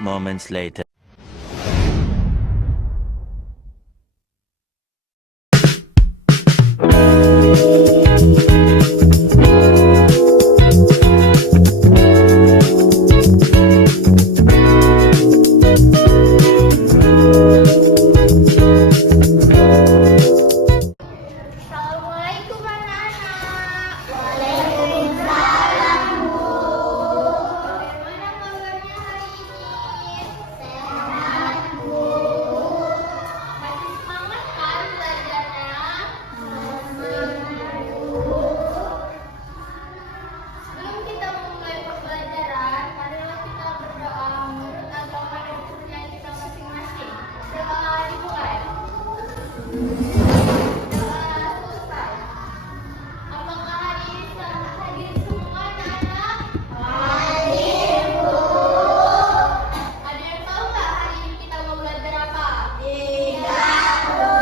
moments later. Assalamualaikum anak-anak. Waalaikumsalam, Bu. Bagaimana kabarnya hari ini? Sehat, Bu. Masih semangat kan belajarnya? Semangat, Bu. Sebelum kita memulai pembelajaran, marilah kita berdoa menurut agama dan kepercayaan kita masing-masing. Doa dimulai. Apakah hari ini hadir semua anak-anak? Hadir, Bu. Ada yang tahu nggak hari ini kita mau belajar apa? Tidak, Bu.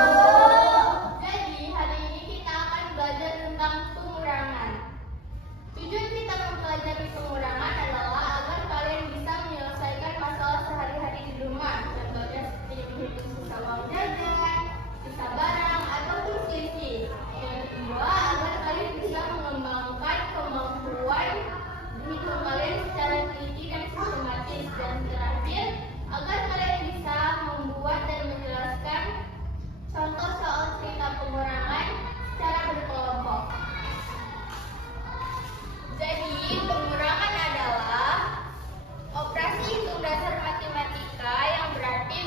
Jadi hari ini kita akan belajar tentang pengurangan. Tujuan kita mempelajari pengurangan adalah agar kalian bisa menyelesaikan masalah sehari-hari di rumah. Contohnya seperti menghitung sisa uang jajan, sisa barang, ataupun selisih. Yang kedua, agar kalian bisa mengembangkan kemampuan berhitung kalian secara teliti dan sistematis. Dan terakhir, agar kalian bisa membuat dan menjelaskan contoh soal cerita pengurangan secara berkelompok. Jadi, pengurangan adalah operasi hitung dasar matematika yang berarti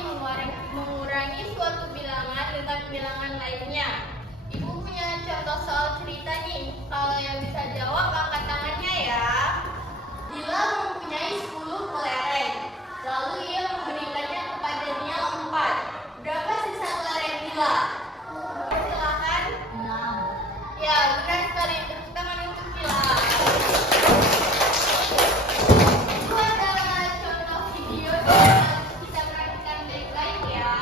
mengurangi suatu bilangan dengan bilangan lainnya. Ibu punya contoh soal cerita nih. Kalau yang bisa jawab angkat tangannya ya. Dila mempunyai 10 kelereng. Lalu ia memberikannya kepadanya 4. Berapa sisa kelereng Dila? Silakan. 6. Ya, benar sekali. Tepuk tangan untuk Dila. Itu adalah contoh video yang kita perhatikan baik-baik ya.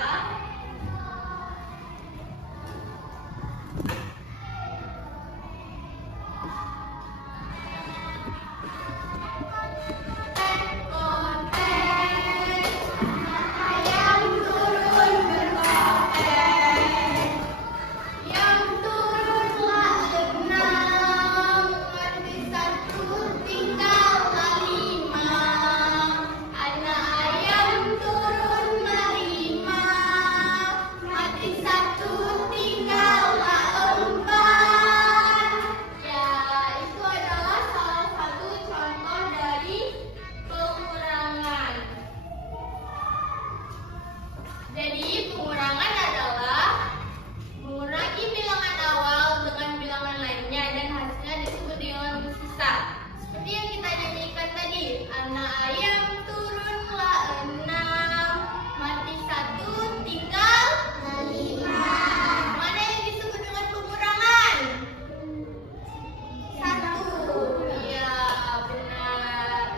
Ayam turun berkompet, yang turunlah 6, mati 1 tinggallah 5. Anak ayam turunlah 5, mati 1 tinggallah 4. Ya, itu adalah salah satu contoh dari pengurangan. Jadi, pengurangan adalah mengurangi bilangan awal dengan bilangan lainnya dan hasilnya disebut dengan sisa. Seperti yang kita nyanyikan tadi, anak ayam turunlah 6, mati 1 tinggal 5. Mana yang disebut dengan pengurangan? 1. Iya, benar.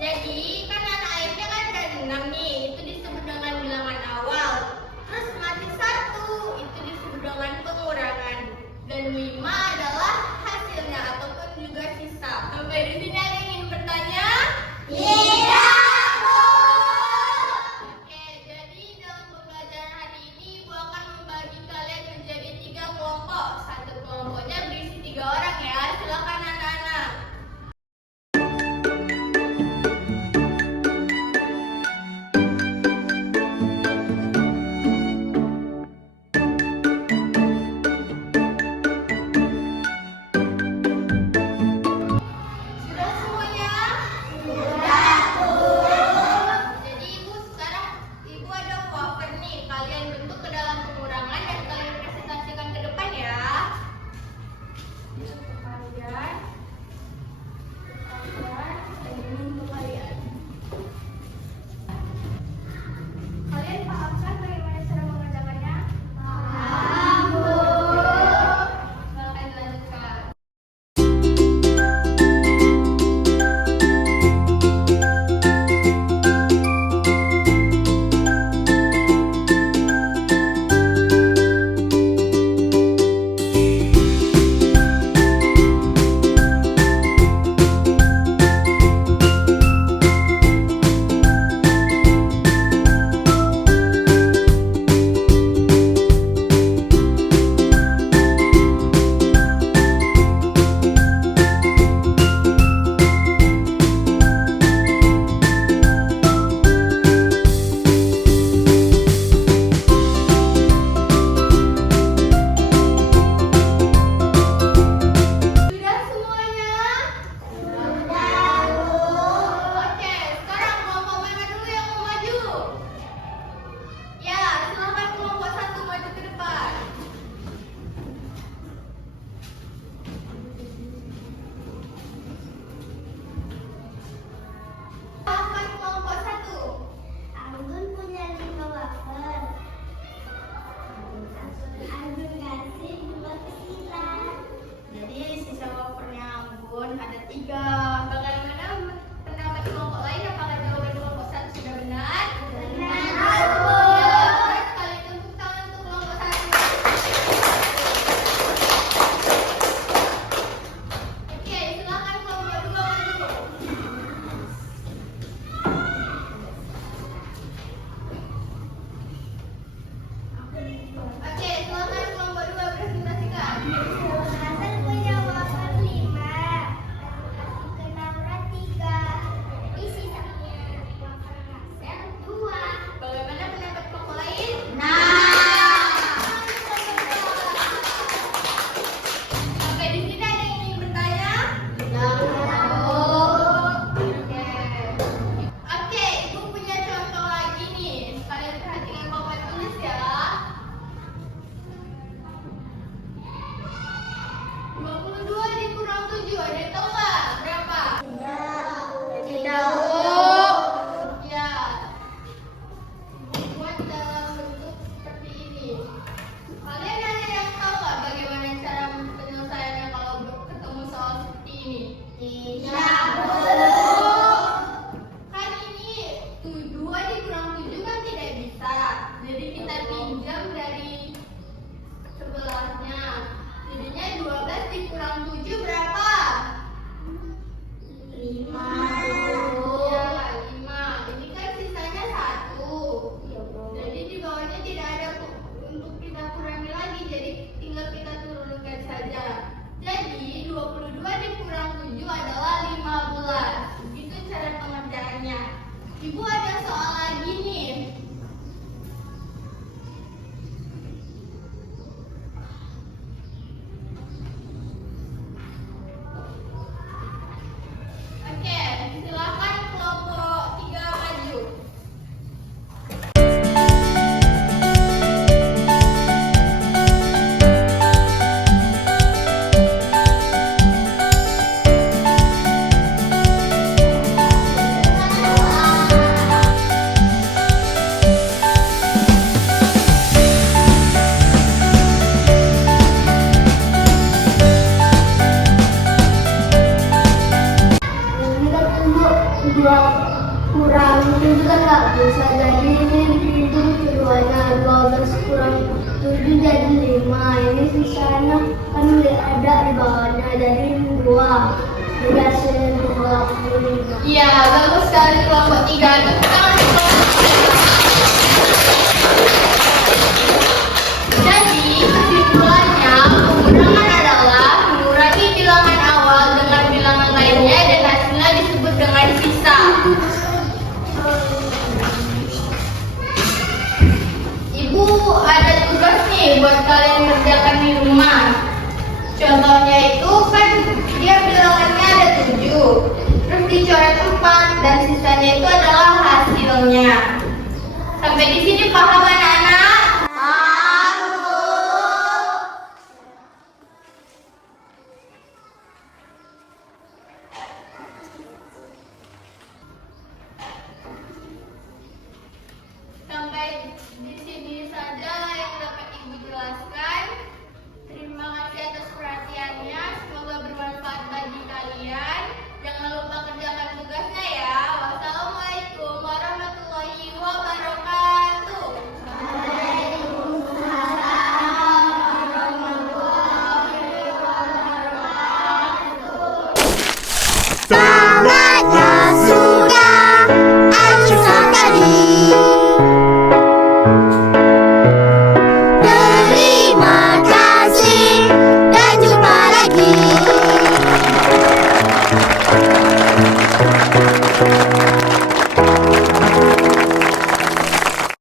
Jadi, kan anak ayamnya kan ada 6 nih, itu disebut dengan bilangan awal. Terus mati 1, itu disebut dengan pengurangan. Dan 5 adalah hasilnya ataupun juga sisa. Sampai di sini ada yang ingin bertanya? Tidak, Bu. Oke, jadi dalam pembelajaran hari ini Ibu akan membagi kalian menjadi 3 kelompok. Satu kelompoknya berisi 3 orang ya. Silakan anak-anak. Sudah Itu kan nggak bisa jadi ini hitung keduanya 12 kurang 7 jadi 5. Ini sisanya kan nggak ada di bawahnya jadi 2. Jadi hasilnya 25. Iya, bagus sekali kelompok 3. Tepuk tangan untuk kelompok 3. Jadi, kesimpulannya, pengurangan adalah mengurangi bilangan awal dengan bilangan lainnya dan hasilnya disebut dengan sisa. Ibu ada tugas nih buat kalian kerjakan di rumah. Contohnya itu kan dia bilangannya ada 7. Terus dicoret 4 dan sisanya itu adalah hasilnya. Sampai di sini paham anak-anak?